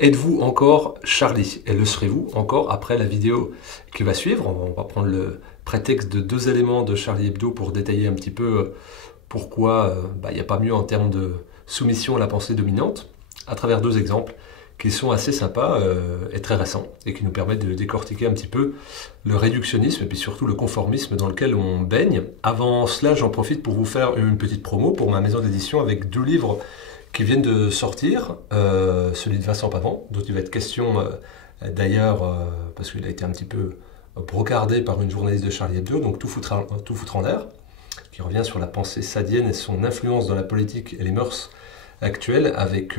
Êtes-vous encore Charlie? Et le serez-vous encore après la vidéo qui va suivre? On va prendre le prétexte de 2 éléments de Charlie Hebdo pour détailler un petit peu pourquoi il n'y a pas mieux en termes de soumission à la pensée dominante, à travers 2 exemples qui sont assez sympas et très récents, et qui nous permettent de décortiquer un petit peu le réductionnisme et puis surtout le conformisme dans lequel on baigne. Avant cela, j'en profite pour vous faire une petite promo pour ma maison d'édition avec 2 livres qui viennent de sortir, celui de Vincent Pavant, dont il va être question d'ailleurs, parce qu'il a été un petit peu brocardé par une journaliste de Charlie Hebdo, donc Tout foutre en l'air, qui revient sur la pensée sadienne et son influence dans la politique et les mœurs actuelles, avec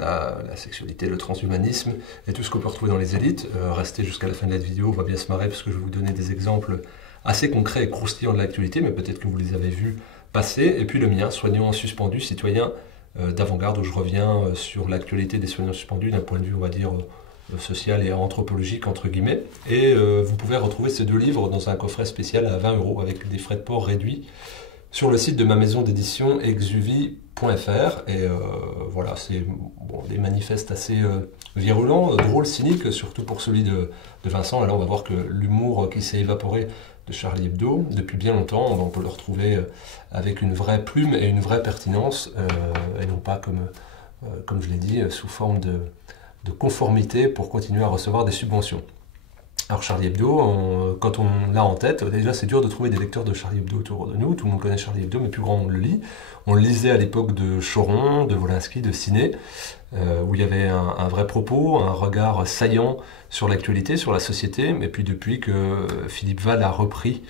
la sexualité, le transhumanisme et tout ce qu'on peut retrouver dans les élites. Restez jusqu'à la fin de la vidéo, on va bien se marrer parce que je vais vous donner des exemples assez concrets et croustillants de l'actualité, mais peut-être que vous les avez vus passer. Et puis le mien, Soignant suspendu, citoyen d'avant-garde, où je reviens sur l'actualité des soignants suspendus d'un point de vue, on va dire, social et anthropologique, entre guillemets. Et vous pouvez retrouver ces 2 livres dans un coffret spécial à 20 € avec des frais de port réduits sur le site de ma maison d'édition exuvie.fr. Et voilà, c'est des manifestes assez virulents, drôles, cyniques, surtout pour celui de Vincent. Et là, on va voir que l'humour qui s'est évaporé de Charlie Hebdo depuis bien longtemps, on peut le retrouver avec une vraie plume et une vraie pertinence, et non pas comme je l'ai dit, sous forme de conformité pour continuer à recevoir des subventions. Alors Charlie Hebdo, quand on l'a en tête, déjà c'est dur de trouver des lecteurs de Charlie Hebdo autour de nous, tout le monde connaît Charlie Hebdo, mais plus grand monde le lit. On le lisait à l'époque de Choron, de Wolinski, de Ciné, où il y avait un vrai propos, un regard saillant sur l'actualité, sur la société, mais puis depuis que Philippe Val a repris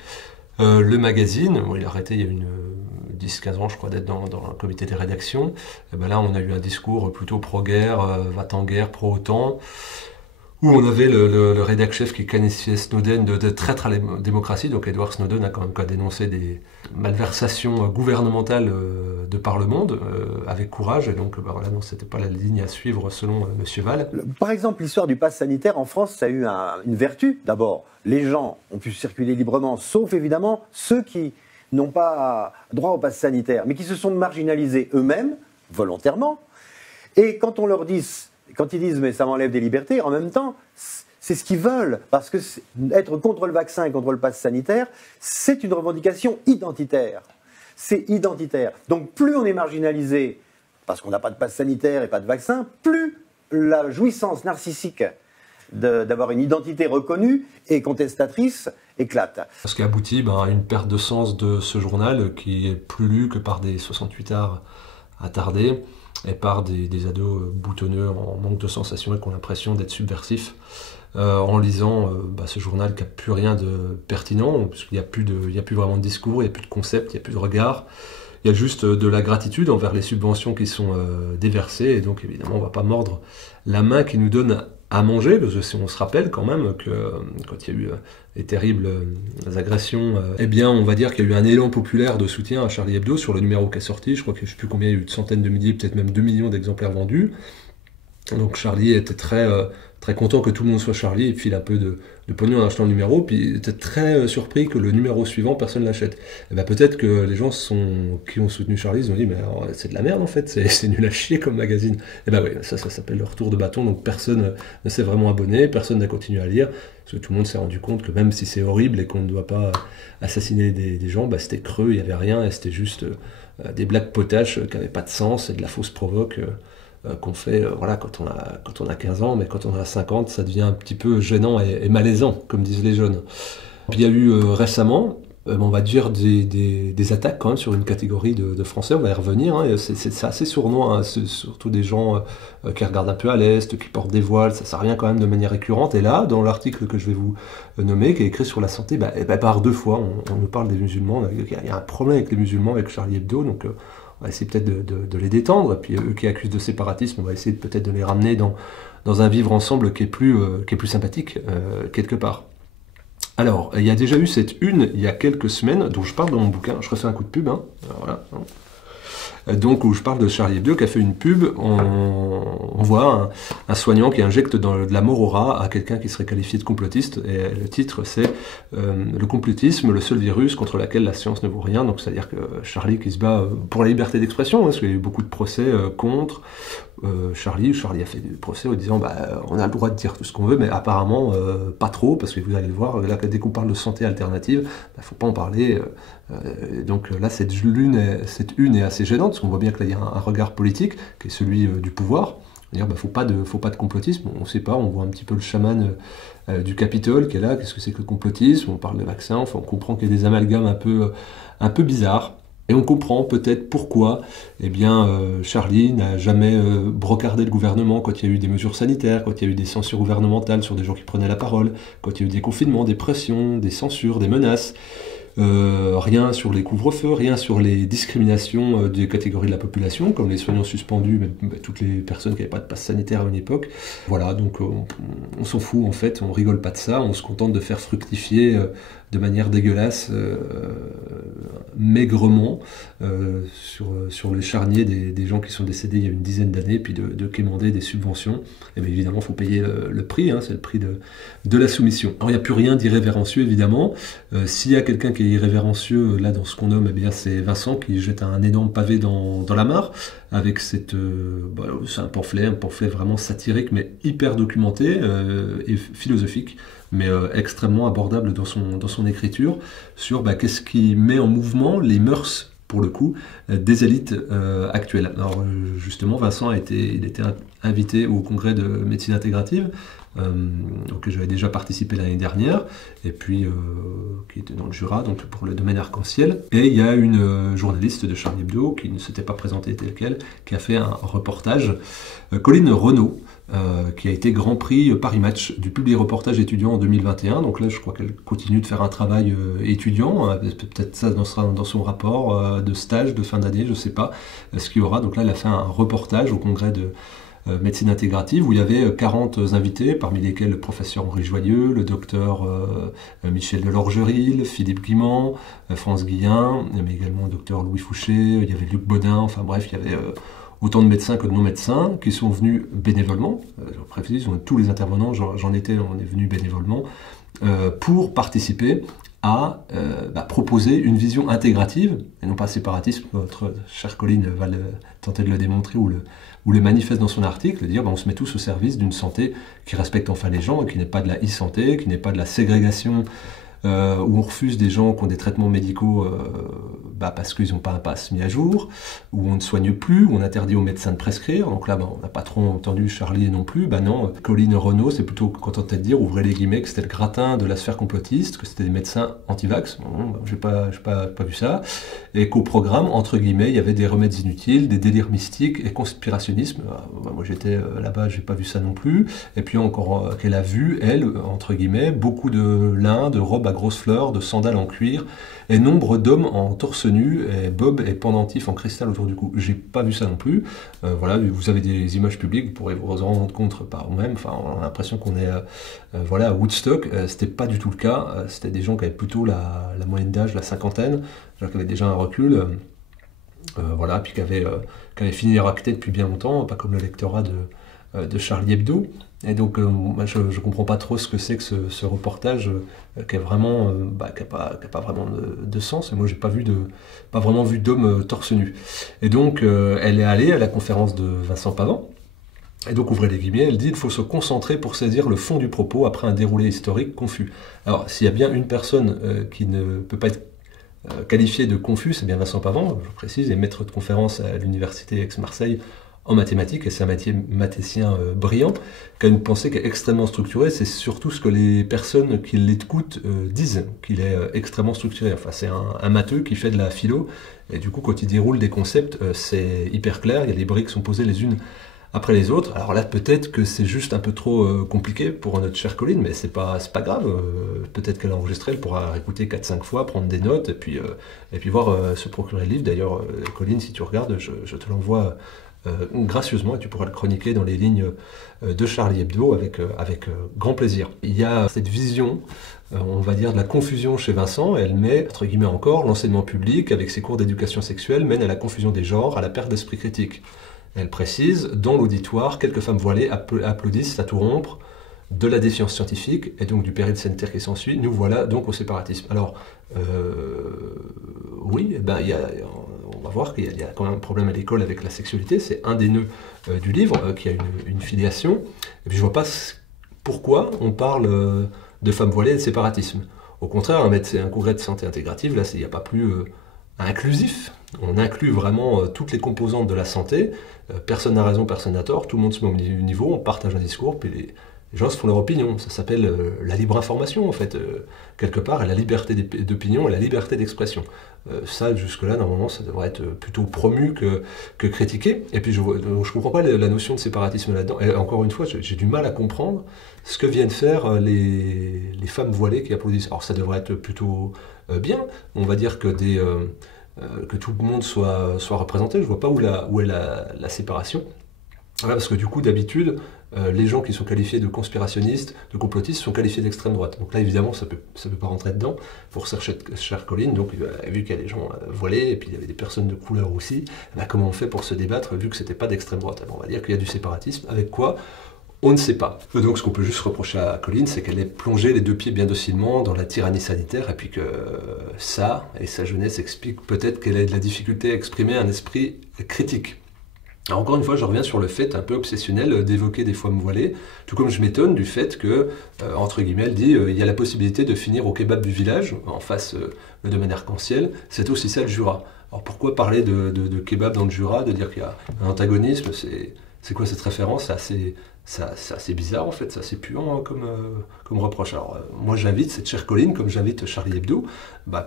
le magazine, il a arrêté il y a 10-15 ans je crois d'être dans le comité des rédactions, et ben là on a eu un discours plutôt pro-guerre, va-t-en-guerre, pro-OTAN, où on avait le rédac-chef qui qualifiait Snowden de traître à la démocratie. Donc Edward Snowden a quand même dénoncé des malversations gouvernementales de par le monde, avec courage, et donc non, c'était pas la ligne à suivre selon Monsieur Val. Par exemple, l'histoire du pass sanitaire en France, ça a eu une vertu. D'abord, les gens ont pu circuler librement, sauf évidemment ceux qui n'ont pas droit au pass sanitaire, mais qui se sont marginalisés eux-mêmes, volontairement. Et quand on leur dit... Quand ils disent « mais ça m'enlève des libertés », en même temps, c'est ce qu'ils veulent. Parce que être contre le vaccin et contre le pass sanitaire, c'est une revendication identitaire. C'est identitaire. Donc plus on est marginalisé, parce qu'on n'a pas de pass sanitaire et pas de vaccin, plus la jouissance narcissique d'avoir une identité reconnue et contestatrice éclate. Ce qui aboutit à une perte de sens de ce journal, qui est plus lu que par des 68 arts attardés, et par des ados boutonneux en manque de sensations et qui ont l'impression d'être subversifs en lisant ce journal qui n'a plus rien de pertinent, puisqu'il n'y a plus vraiment de discours, il n'y a plus de concept, il n'y a plus de regard, il y a juste de la gratitude envers les subventions qui sont déversées, et donc évidemment on ne va pas mordre la main qui nous donne à manger, parce que si on se rappelle quand même que quand il y a eu les terribles agressions, on va dire qu'il y a eu un élan populaire de soutien à Charlie Hebdo sur le numéro qui est sorti. Je crois que je ne sais plus combien, il y a eu de centaines de milliers, peut-être même 2 millions d'exemplaires vendus. Donc Charlie était très content que tout le monde soit Charlie, et file un peu de pognon en achetant le numéro, puis il était très surpris que le numéro suivant, personne ne l'achète. Et peut-être que les gens qui ont soutenu Charlie, ils ont dit « mais c'est de la merde en fait, c'est nul à chier comme magazine ». Et oui, ça s'appelle le retour de bâton, donc personne ne s'est vraiment abonné, personne n'a continué à lire, parce que tout le monde s'est rendu compte que même si c'est horrible et qu'on ne doit pas assassiner des gens, c'était creux, il n'y avait rien, et c'était juste des blagues potaches qui n'avaient pas de sens, et de la fausse provoque qu'on fait quand on a 15 ans, mais quand on a 50, ça devient un petit peu gênant et malaisant, comme disent les jeunes. Puis il y a eu récemment, on va dire, des attaques quand même sur une catégorie de Français, on va y revenir, c'est assez sournois, surtout des gens qui regardent un peu à l'Est, qui portent des voiles, ça revient quand même de manière récurrente. Et là, dans l'article que je vais vous nommer, qui est écrit sur la santé, par 2 fois, on nous parle des musulmans, il y a un problème avec les musulmans, avec Charlie Hebdo, donc on va essayer peut-être de les détendre, et puis eux qui accusent de séparatisme, on va essayer peut-être de les ramener dans un vivre ensemble qui est plus sympathique, quelque part. Alors, il y a déjà eu cette une, il y a quelques semaines, dont je parle dans mon bouquin, je refais un coup de pub, voilà. Donc où je parle de Charlie Hebdo qui a fait une pub, on voit un soignant qui injecte de la mort au rat à quelqu'un qui serait qualifié de complotiste, et le titre c'est le complotisme, le seul virus contre lequel la science ne vaut rien. Donc c'est-à-dire que Charlie qui se bat pour la liberté d'expression, parce qu'il y a eu beaucoup de procès contre, Charlie a fait du procès en disant on a le droit de dire tout ce qu'on veut, mais apparemment pas trop, parce que vous allez le voir, là, dès qu'on parle de santé alternative, il faut pas en parler. Donc là, cette une est assez gênante, parce qu'on voit bien que là, il y a un regard politique, qui est celui du pouvoir. Dire, faut pas de complotisme, on ne sait pas, on voit un petit peu le chaman du Capitole qui est là, qu'est-ce que c'est que le complotisme, on parle de vaccins, enfin, on comprend qu'il y a des amalgames un peu bizarres. Et on comprend peut-être pourquoi Charlie n'a jamais brocardé le gouvernement quand il y a eu des mesures sanitaires, quand il y a eu des censures gouvernementales sur des gens qui prenaient la parole, quand il y a eu des confinements, des pressions, des censures, des menaces. Rien sur les couvre-feux, rien sur les discriminations des catégories de la population, comme les soignants suspendus, toutes les personnes qui n'avaient pas de passe sanitaire à une époque. Voilà, donc on s'en fout en fait, on rigole pas de ça, on se contente de faire fructifier de manière dégueulasse, maigrement, sur le charnier des gens qui sont décédés il y a une dizaine d'années, puis de quémander des subventions. Et bien évidemment, il faut payer le prix, c'est le prix de la soumission. Alors il n'y a plus rien d'irrévérencieux, évidemment. S'il y a quelqu'un qui est irrévérencieux, là, dans ce qu'on nomme, c'est Vincent qui jette un énorme pavé dans la mare, avec c'est un pamphlet vraiment satirique, mais hyper documenté et philosophique, mais extrêmement abordable dans son écriture, sur qu'est-ce qui met en mouvement les mœurs, pour le coup, des élites actuelles. Alors justement, Vincent il était invité au congrès de médecine intégrative, auquel j'avais déjà participé l'année dernière, et puis qui était dans le Jura, donc pour le domaine arc-en-ciel. Et il y a une journaliste de Charlie Hebdo, qui ne s'était pas présentée telle quelle, qui a fait un reportage, Colline Renaud, qui a été Grand Prix Paris Match du Public Reportage étudiant en 2021. Donc là, je crois qu'elle continue de faire un travail étudiant. Peut-être ça sera dans son rapport de stage de fin d'année, je ne sais pas ce qu'il y aura. Donc là, elle a fait un reportage au congrès de médecine intégrative où il y avait 40 invités, parmi lesquels le professeur Henri Joyeux, le docteur Michel Delorgeril, Philippe Guimand, France Guillain, il y avait également le docteur Louis Fouché, il y avait Luc Baudin, enfin bref, il y avait autant de médecins que de non-médecins qui sont venus bénévolement, je précise, tous les intervenants, on est venus bénévolement, pour participer à proposer une vision intégrative, et non pas séparatiste, notre chère Colline va tenter de le démontrer ou le manifeste dans son article, de dire on se met tous au service d'une santé qui respecte enfin les gens, et qui n'est pas de la e-santé, qui n'est pas de la ségrégation, où on refuse des gens qui ont des traitements médicaux parce qu'ils n'ont pas un pass mis à jour, où on ne soigne plus, où on interdit aux médecins de prescrire. Donc là, on n'a pas trop entendu Charlie non plus. Non, Colline Renaud s'est plutôt contenté de dire, ouvrez les guillemets, que c'était le gratin de la sphère complotiste, que c'était des médecins anti-vax. J'ai pas vu ça. Et qu'au programme, entre guillemets, il y avait des remèdes inutiles, des délires mystiques et conspirationnisme. Moi, j'étais là-bas, j'ai pas vu ça non plus. Et puis encore, qu'elle a vu, elle, entre guillemets, beaucoup de lin, de robes à grosses fleurs, de sandales en cuir, et nombre d'hommes en torse nu, et bob et pendentifs en cristal autour du cou. J'ai pas vu ça non plus. Voilà, vous avez des images publiques, vous pourrez vous en rendre compte par vous-même. Enfin, on a l'impression qu'on est à Woodstock. C'était pas du tout le cas. C'était des gens qui avaient plutôt la moyenne d'âge, la cinquantaine, qui avaient déjà un recul. Puis qui avaient fini les ractés depuis bien longtemps, pas comme le lectorat de Charlie Hebdo. Et donc, moi, je ne comprends pas trop ce que c'est que ce reportage qui a vraiment, qui a pas vraiment de sens. Et moi, j'ai pas vraiment vu d'homme torse nu. Et donc, elle est allée à la conférence de Vincent Pavant. Et donc, ouvrez les guillemets, elle dit « Il faut se concentrer pour saisir le fond du propos après un déroulé historique confus ». Alors, s'il y a bien une personne qui ne peut pas être qualifiée de confus, c'est bien Vincent Pavant, je précise, est maître de conférence à l'université Aix-Marseille en mathématiques, et c'est un mathématicien brillant, qui a une pensée qui est extrêmement structurée. C'est surtout ce que les personnes qui l'écoutent disent, qu'il est extrêmement structuré. Enfin, c'est un matheux qui fait de la philo, et du coup, quand il déroule des concepts, c'est hyper clair, il y a les briques qui sont posées les unes après les autres. Alors là, peut-être que c'est juste un peu trop compliqué pour notre chère Colline, mais c'est pas grave. Peut-être qu'elle a enregistré, elle pourra écouter 4-5 fois, prendre des notes, et puis voir se procurer le livre. D'ailleurs, Colline, si tu regardes, je te l'envoie gracieusement, et tu pourras le chroniquer dans les lignes de Charlie Hebdo avec grand plaisir. Il y a cette vision, on va dire, de la confusion chez Vincent. Elle met, entre guillemets encore, l'enseignement public avec ses cours d'éducation sexuelle mène à la confusion des genres, à la perte d'esprit critique. Elle précise, dans l'auditoire, quelques femmes voilées applaudissent à tout rompre de la défiance scientifique et donc du péril sanitaire qui s'ensuit. Nous voilà donc au séparatisme. Alors, oui, va voir qu'il y a quand même un problème à l'école avec la sexualité, c'est un des nœuds du livre, qui a une filiation, et puis je vois pas pourquoi on parle de femmes voilées et de séparatisme. Au contraire, un congrès de santé intégrative, là, il n'y a pas plus inclusif. On inclut vraiment toutes les composantes de la santé. Personne n'a raison, personne n'a tort. Tout le monde se met au niveau, on partage un discours, puis les gens se font leur opinion. Ça s'appelle la libre information, en fait, quelque part, et la liberté d'opinion et la liberté d'expression. Ça, jusque-là, normalement, ça devrait être plutôt promu que critiqué. Et puis, je ne comprends pas la notion de séparatisme là-dedans. Et encore une fois, j'ai du mal à comprendre ce que viennent faire les femmes voilées qui applaudissent. Alors, ça devrait être plutôt bien. On va dire que que tout le monde soit représenté. Je ne vois pas où est la séparation. Voilà, parce que du coup, d'habitude, les gens qui sont qualifiés de conspirationnistes, de complotistes, sont qualifiés d'extrême droite. Donc là, évidemment, ça peut pas rentrer dedans. Pour chère Colline, donc, vu qu'il y a des gens voilés, et puis il y avait des personnes de couleur aussi, comment on fait pour se débattre, vu que c'était pas d'extrême droite? Alors, on va dire qu'il y a du séparatisme. Avec quoi? On ne sait pas. Donc ce qu'on peut juste reprocher à Colline, c'est qu'elle ait plongé les deux pieds bien docilement dans la tyrannie sanitaire, et puis que ça, et sa jeunesse, explique peut-être qu'elle a de la difficulté à exprimer un esprit critique. Alors encore une fois, je reviens sur le fait un peu obsessionnel d'évoquer des femmes voilées, tout comme je m'étonne du fait que, entre guillemets, elle dit il y a la possibilité de finir au kebab du village, en face le domaine arc-en-ciel, c'est aussi ça le Jura. Alors pourquoi parler de kebab dans le Jura, de dire qu'il y a un antagonisme, c'est quoi cette référence? C'est assez bizarre en fait, c'est assez puant hein, comme reproche. Alors moi j'invite cette chère Colline, comme j'invite Charlie Hebdo,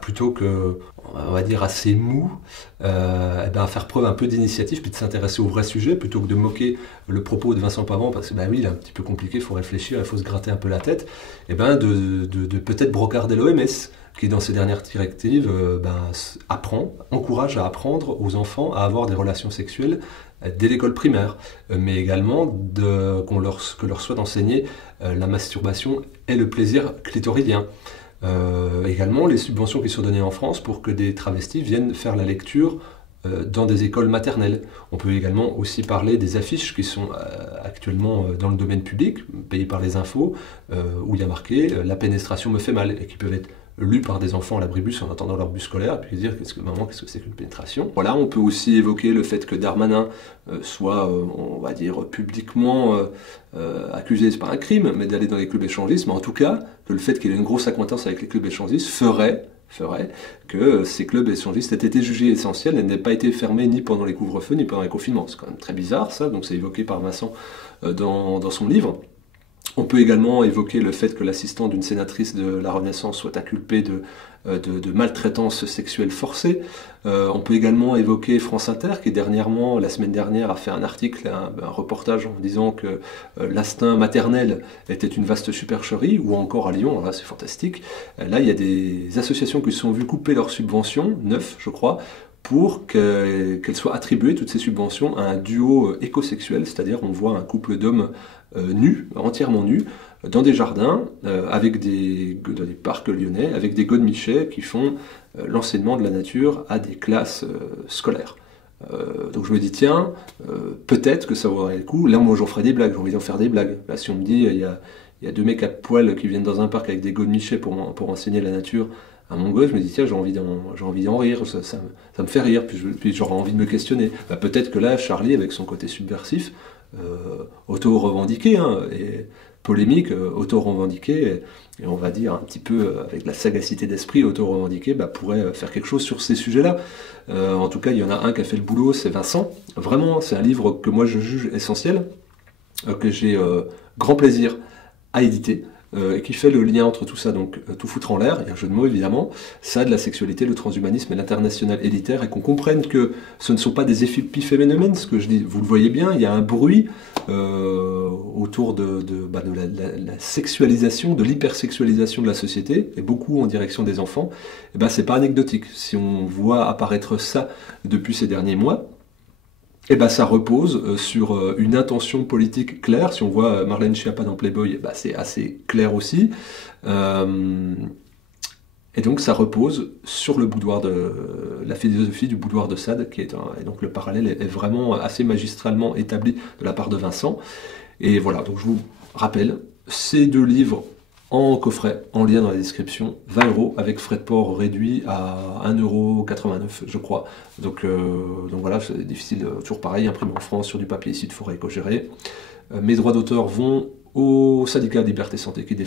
plutôt que, on va dire assez mou, à faire preuve un peu d'initiative, puis de s'intéresser au vrai sujet, plutôt que de moquer le propos de Vincent Pavant, parce que oui, il est un petit peu compliqué, il faut réfléchir, il faut se gratter un peu la tête, de peut-être brocarder l'OMS, qui dans ses dernières directives encourage à apprendre aux enfants à avoir des relations sexuelles dès l'école primaire, mais également que leur soit enseigné la masturbation et le plaisir clitoridien. Également les subventions qui sont données en France pour que des travestis viennent faire la lecture dans des écoles maternelles. On peut également aussi parler des affiches qui sont actuellement dans le domaine public, payées par les infos, où il y a marqué « La pénétration me fait mal » et qui peuvent être lus par des enfants à l'abribus en attendant leur bus scolaire, et puis dire maman, qu'est-ce que c'est qu'une pénétration. Voilà, on peut aussi évoquer le fait que Darmanin soit, on va dire, publiquement accusé, c'est pas un crime, mais d'aller dans les clubs échangistes, mais en tout cas, que le fait qu'il ait une grosse acquaintance avec les clubs échangistes ferait que ces clubs échangistes aient été jugés essentiels et n'aient pas été fermés ni pendant les couvre-feux, ni pendant les confinements. C'est quand même très bizarre ça, donc c'est évoqué par Vincent dans son livre. On peut également évoquer le fait que l'assistant d'une sénatrice de la Renaissance soit inculpé de maltraitance sexuelle forcée. On peut également évoquer France Inter, qui la semaine dernière, a fait un article, un reportage en disant que l'instinct maternel était une vaste supercherie, ou encore à Lyon, là c'est fantastique. Là, il y a des associations qui se sont vues couper leurs subventions, 9 je crois, pour qu'elles soient attribuées, toutes ces subventions, à un duo écosexuel, c'est-à-dire on voit un couple d'hommes nus, entièrement nus, dans des jardins, dans des parcs lyonnais, avec des godemichets qui font l'enseignement de la nature à des classes scolaires. Donc je me dis, tiens, peut-être que ça vaudrait le coup. Là, moi, j'en ferai des blagues, j'ai envie d'en faire des blagues. Là, si on me dit, il y a deux mecs à poil qui viennent dans un parc avec des godemichets pour enseigner la nature à mon gosse, je me dis, tiens, j'ai envie d'en rire, ça me fait rire, puis j'aurais envie de me questionner. Peut-être que là, Charlie, avec son côté subversif, auto-revendiqué, et polémique, auto-revendiqué, et on va dire un petit peu avec la sagacité d'esprit auto-revendiqué, pourrait faire quelque chose sur ces sujets-là. En tout cas, il y en a un qui a fait le boulot, c'est Vincent. Vraiment, c'est un livre que moi je juge essentiel, que j'ai grand plaisir à éditer, et qui fait le lien entre tout ça, donc tout foutre en l'air, il y a un jeu de mots évidemment, ça de la sexualité, le transhumanisme et l'international élitaire, et qu'on comprenne que ce ne sont pas des épiphénomènes, ce que je dis, vous le voyez bien, il y a un bruit autour de la sexualisation, de l'hypersexualisation de la société, et beaucoup en direction des enfants, et c'est pas anecdotique. Si on voit apparaître ça depuis ces derniers mois, ça repose sur une intention politique claire. Si on voit Marlène Schiappa dans Playboy, c'est assez clair aussi. Et donc ça repose sur le boudoir la philosophie du boudoir de Sade, et donc le parallèle est vraiment assez magistralement établi de la part de Vincent. Et voilà, donc je vous rappelle, ces deux livres en coffret, en lien dans la description, 20 € avec frais de port réduits à 1,89 € je crois. Donc voilà, c'est difficile, toujours pareil, imprimé en France sur du papier ici de forêt éco-géré. Mes droits d'auteur vont au syndicat Liberté Santé qui défend